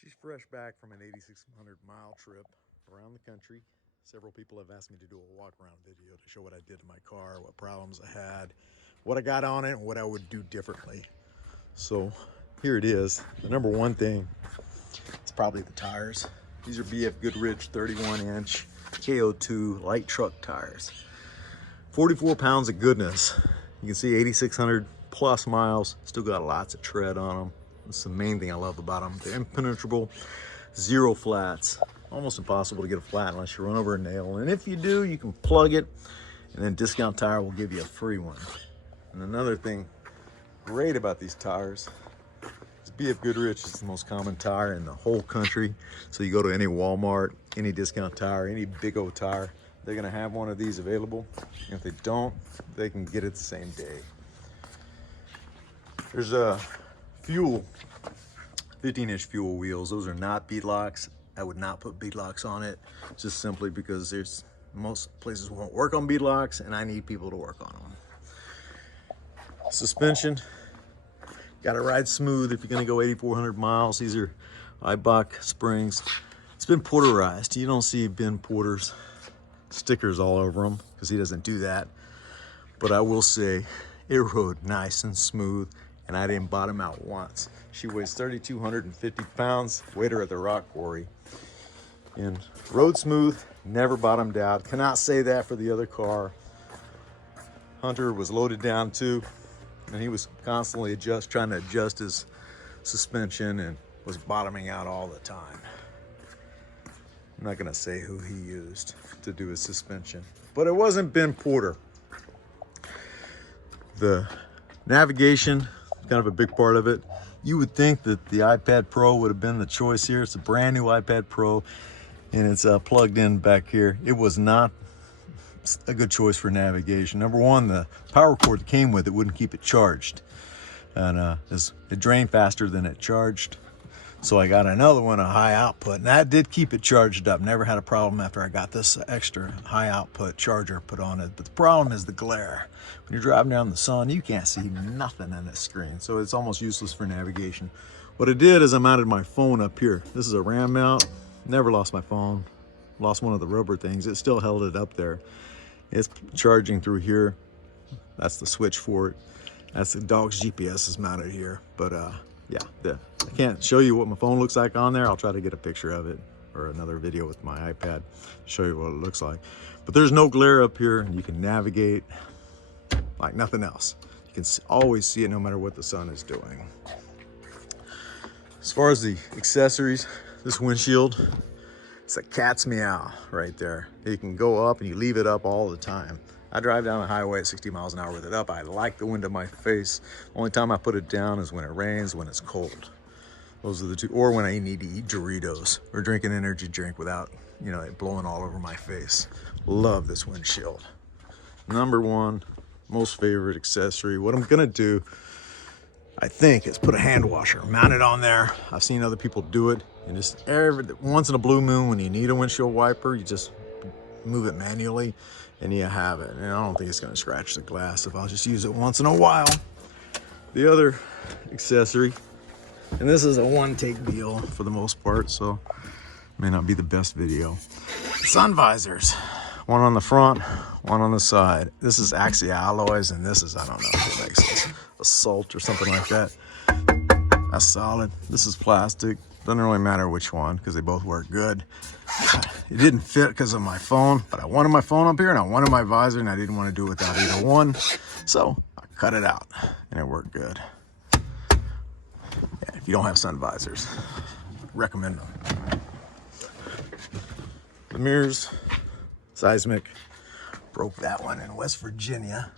She's fresh back from an 8,600 mile trip around the country. Several people have asked me to do a walk around video to show what I did to my car, what problems I had, what I got on it, and what I would do differently. So here it is. The number one thing is probably the tires. These are BF Goodrich 31-inch KO2 light truck tires. 44 pounds of goodness. You can see 8,600 plus miles, still got lots of tread on them. That's the main thing I love about them. They're impenetrable, zero flats. Almost impossible to get a flat unless you run over a nail. And if you do, you can plug it, and then Discount Tire will give you a free one. And another thing great about these tires is BF Goodrich is the most common tire in the whole country. So you go to any Walmart, any Discount Tire, any Big O tire, they're gonna have one of these available. And if they don't, they can get it the same day. There's a fuel, 15-inch fuel wheels. Those are not bead locks. I would not put bead locks on it, just simply because there's most places won't work on bead locks, and I need people to work on them. Suspension, gotta ride smooth if you're gonna go 8,400 miles. These are Ibach springs. It's been porterized. You don't see Ben Porter's stickers all over them because he doesn't do that. But I will say it rode nice and smooth, and I didn't bottom out once. She weighs 3,250 pounds, weighed her at the rock quarry. And rode smooth, never bottomed out. Cannot say that for the other car. Hunter was loaded down too, and he was constantly trying to adjust his suspension and was bottoming out all the time. I'm not gonna say who he used to do his suspension, but it wasn't Ben Porter. The navigation, kind of a big part of it. You would think that the iPad Pro would have been the choice here. It's a brand new iPad Pro, and it's plugged in back here. It was not a good choice for navigation. Number one, the power cord that came with it wouldn't keep it charged, and it drained faster than it charged. So I got another one, a high output, and that did keep it charged up. Never had a problem after I got this extra high output charger put on it. But the problem is the glare. When you're driving down in the sun, you can't see nothing on this screen, so it's almost useless for navigation. What I did is I mounted my phone up here. This is a RAM mount. Never lost my phone. Lost one of the rubber things. It still held it up there. It's charging through here. That's the switch for it. That's the dog's GPS is mounted here. But yeah, I can't show you what my phone looks like on there. I'll try to get a picture of it or another video with my iPad to show you what it looks like. But there's no glare up here, and you can navigate like nothing else. You can always see it no matter what the sun is doing. As far as the accessories, this windshield, it's a cat's meow right there. You can go up and you leave it up all the time. I drive down the highway at 60 miles an hour with it up. I like the wind in my face. Only time I put it down is when it rains, when it's cold. Those are the two, or when I need to eat Doritos or drink an energy drink without, you know, it blowing all over my face. Love this windshield. Number one, most favorite accessory. What I'm gonna do, I think, is put a hand washer, mount it on there. I've seen other people do it, and just once in a blue moon when you need a windshield wiper, you just move it manually and you have it. And I don't think it's gonna scratch the glass if I'll just use it once in a while. The other accessory, and this is a one-take deal for the most part, so may not be the best video. Sun visors, one on the front, one on the side. This is Axia alloys, and this is, I don't know who makes this, Assault or something like that. That's solid. This is plastic. Doesn't really matter which one because they both work good. It didn't fit because of my phone, but I wanted my phone up here and I wanted my visor, and I didn't want to do it without either one. So I cut it out and it worked good. Yeah, if you don't have sun visors, recommend them. The mirrors, seismic, broke that one in West Virginia.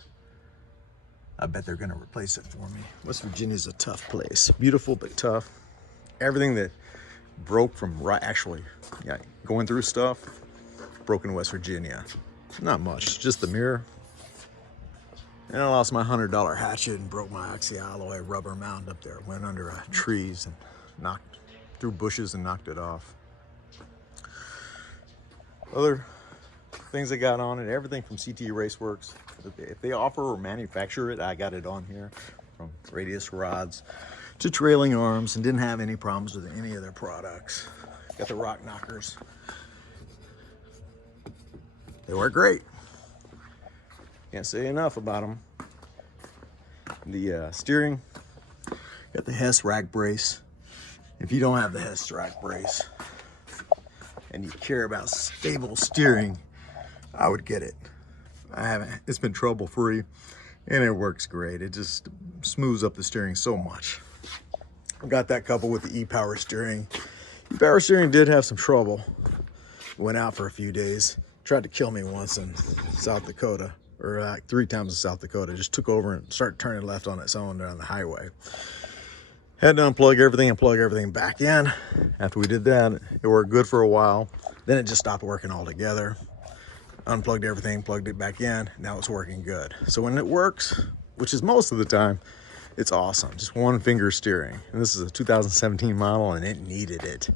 I bet they're gonna replace it for me. West Virginia's a tough place. Beautiful, but tough. Everything that broke from going through stuff, broke in West Virginia. Not much, just the mirror. And I lost my $100 hatchet and broke my oxy-alloy rubber mount up there. Went under trees and knocked through bushes and knocked it off. Other things I got on it, everything from CT Raceworx. If they offer or manufacture it, I got it on here. From radius rods to trailing arms and didn't have any problems with any of their products. Got the rock knockers. They work great. Can't say enough about them. The steering, got the Hess rack brace. If you don't have the Hess rack brace and you care about stable steering, I would get it. I haven't, it's been trouble free and it works great. It just smooths up the steering so much. I got that coupled with the e-power steering. E-power steering did have some trouble. Went out for a few days. Tried to kill me once in South Dakota, or like 3 times in South Dakota. Just took over and started turning left on its own down the highway. Had to unplug everything and plug everything back in. After we did that, it worked good for a while. Then it just stopped working altogether. Unplugged everything, plugged it back in. Now it's working good. So when it works, which is most of the time, it's awesome. Just one finger steering. And this is a 2017 model and it needed it.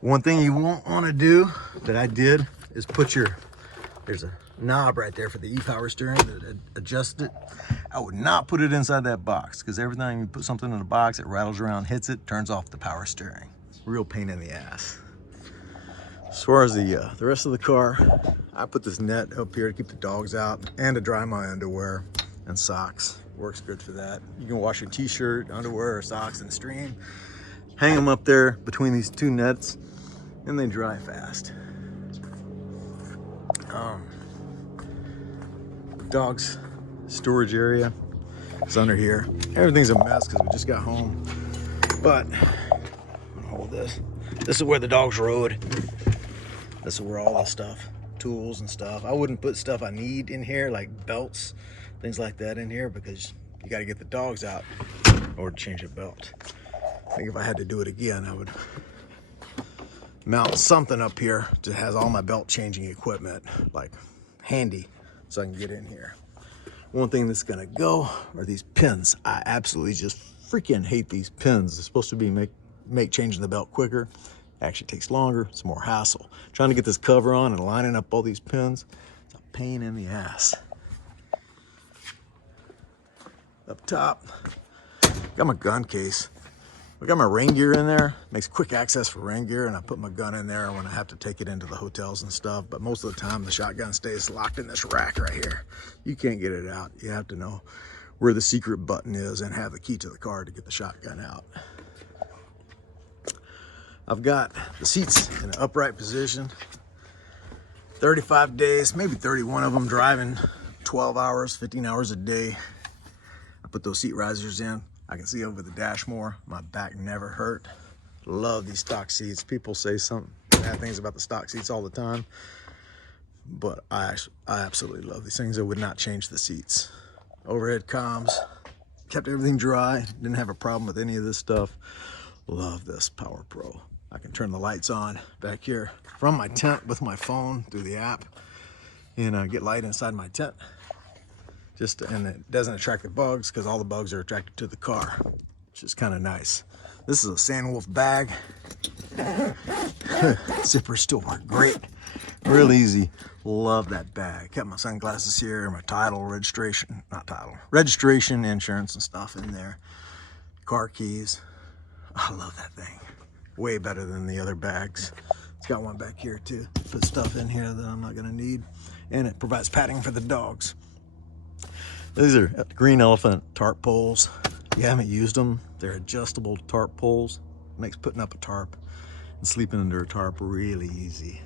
One thing you won't want to do that I did is put there's a knob right there for the e-power steering that adjusts it. I would not put it inside that box because every time you put something in a box, it rattles around, hits it, turns off the power steering. Real pain in the ass. As far as the rest of the car, I put this net up here to keep the dogs out and to dry my underwear and socks. Works good for that. You can wash your t-shirt, underwear, or socks in the stream. Hang them up there between these 2 nets and they dry fast. Dogs storage area is under here. Everything's a mess because we just got home. But I'm gonna hold this. This is where the dogs rode. This is where all the stuff, tools and stuff. I wouldn't put stuff I need in here, like belts, things like that in here, because you got to get the dogs out in order to change a belt. I think if I had to do it again, I would mount something up here that has all my belt changing equipment, like handy, so I can get in here. One thing that's gonna go are these pins. I absolutely just freaking hate these pins. They're supposed to be make changing the belt quicker. Actually takes longer, it's more hassle. Trying to get this cover on and lining up all these pins, it's a pain in the ass. Up top, got my gun case. I got my rain gear in there. Makes quick access for rain gear, and I put my gun in there when I have to take it into the hotels and stuff. But most of the time, the shotgun stays locked in this rack right here. You can't get it out. You have to know where the secret button is and have the key to the car to get the shotgun out. I've got the seats in an upright position. 35 days, maybe 31 of them driving 12 hours, 15 hours a day. I put those seat risers in. I can see over the dash more. My back never hurt. Love these stock seats. People say some bad things about the stock seats all the time, but I absolutely love these things. I would not change the seats. Overhead comms, kept everything dry. Didn't have a problem with any of this stuff. Love this Power Pro. I can turn the lights on back here from my tent with my phone through the app and get light inside my tent. And it doesn't attract the bugs because all the bugs are attracted to the car, which is kind of nice. This is a Sandwolf bag. Zippers still work great. Real easy. Love that bag. Kept my sunglasses here, my registration, insurance and stuff in there. Car keys. I love that thing. Way better than the other bags. It's got one back here too. Put stuff in here that I'm not gonna need. And it provides padding for the dogs. These are green elephant tarp poles. If you haven't used them, they're adjustable tarp poles. Makes putting up a tarp and sleeping under a tarp really easy.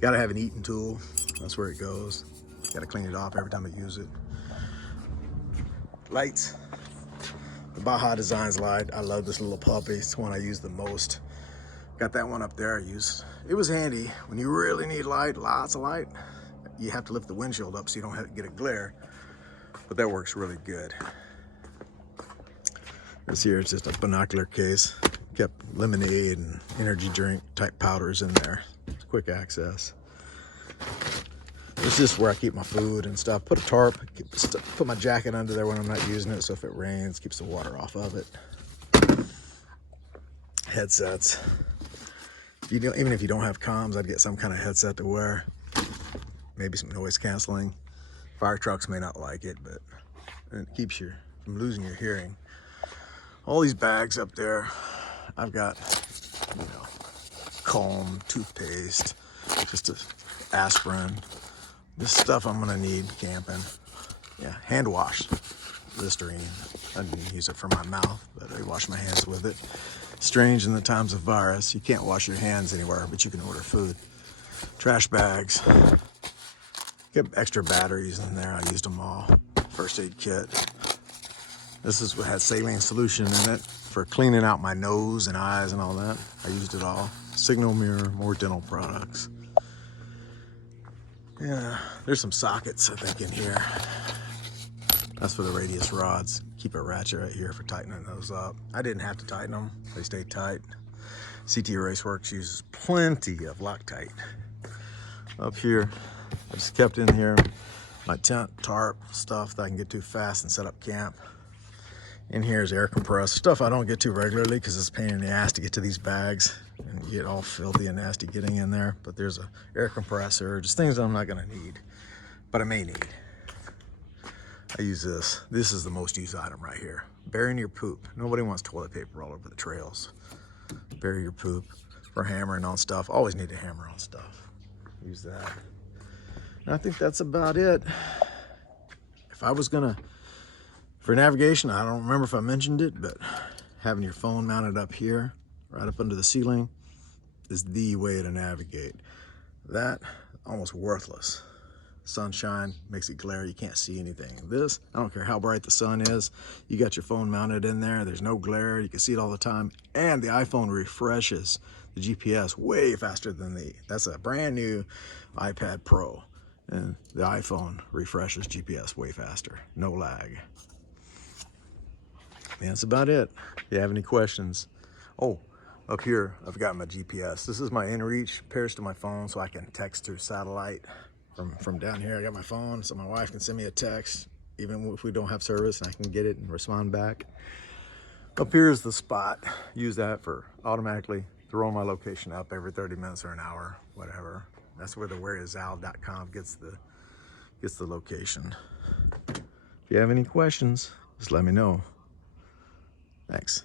Gotta have an eating tool. That's where it goes. Gotta clean it off every time I use it. Lights. The Baja Designs light. I love this little puppy. It's the one I use the most. Got that one up there I used. It was handy when you really need light, lots of light. You have to lift the windshield up so you don't have to get a glare, but that works really good. This here is just a binocular case. Kept lemonade and energy drink type powders in there. It's quick access. It's just where I keep my food and stuff. Put a tarp, put my jacket under there when I'm not using it, so if it rains, keeps the water off of it. Headsets. Even if you don't have comms, I'd get some kind of headset to wear. Maybe some noise canceling. Fire trucks may not like it, but it keeps you from losing your hearing. all these bags up there. I've got, you know, comb, toothpaste, just a aspirin. This stuff I'm gonna need camping. Yeah, hand wash, Listerine. I didn't use it for my mouth, but I wash my hands with it. Strange in the times of virus, you can't wash your hands anywhere, but you can order food. Trash bags. Get extra batteries in there. I used them all. First aid kit. This is what had saline solution in it for cleaning out my nose and eyes and all that. I used it all. Signal mirror, more dental products. Yeah, there's some sockets I think in here. That's for the radius rods. Keep a ratchet right here for tightening those up. I didn't have to tighten them. They stay tight. CT Raceworx uses plenty of Loctite. Up here, I just kept in here my tent, tarp, stuff that I can get to fast and set up camp. In here is air compressor, stuff I don't get to regularly because it's a pain in the ass to get to these bags and you get all filthy and nasty getting in there. But there's a air compressor, just things I'm not gonna need, but I may need. I use this. This is the most used item right here. Burying your poop. Nobody wants toilet paper all over the trails. Bury your poop. For hammering on stuff. Always need to hammer on stuff. Use that. And I think that's about it. If I was gonna, for navigation, I don't remember if I mentioned it, but having your phone mounted up here, right up under the ceiling, is the way to navigate. That, almost worthless. Sunshine makes it glare, you can't see anything. This, I don't care how bright the sun is, you got your phone mounted in there, there's no glare, you can see it all the time, and the iPhone refreshes the GPS way faster than that's a brand new iPad Pro, and the iPhone refreshes GPS way faster, no lag. And that's about it. If you have any questions. Oh, up here, I've got my GPS. This is my inReach, pairs to my phone so I can text through satellite. From down here, I got my phone so my wife can send me a text, even if we don't have service, and I can get it and respond back. Up here is the spot. Use that for automatically throwing my location up every 30 minutes or an hour, whatever. That's where the whereisal.com gets the location. If you have any questions, just let me know. Thanks.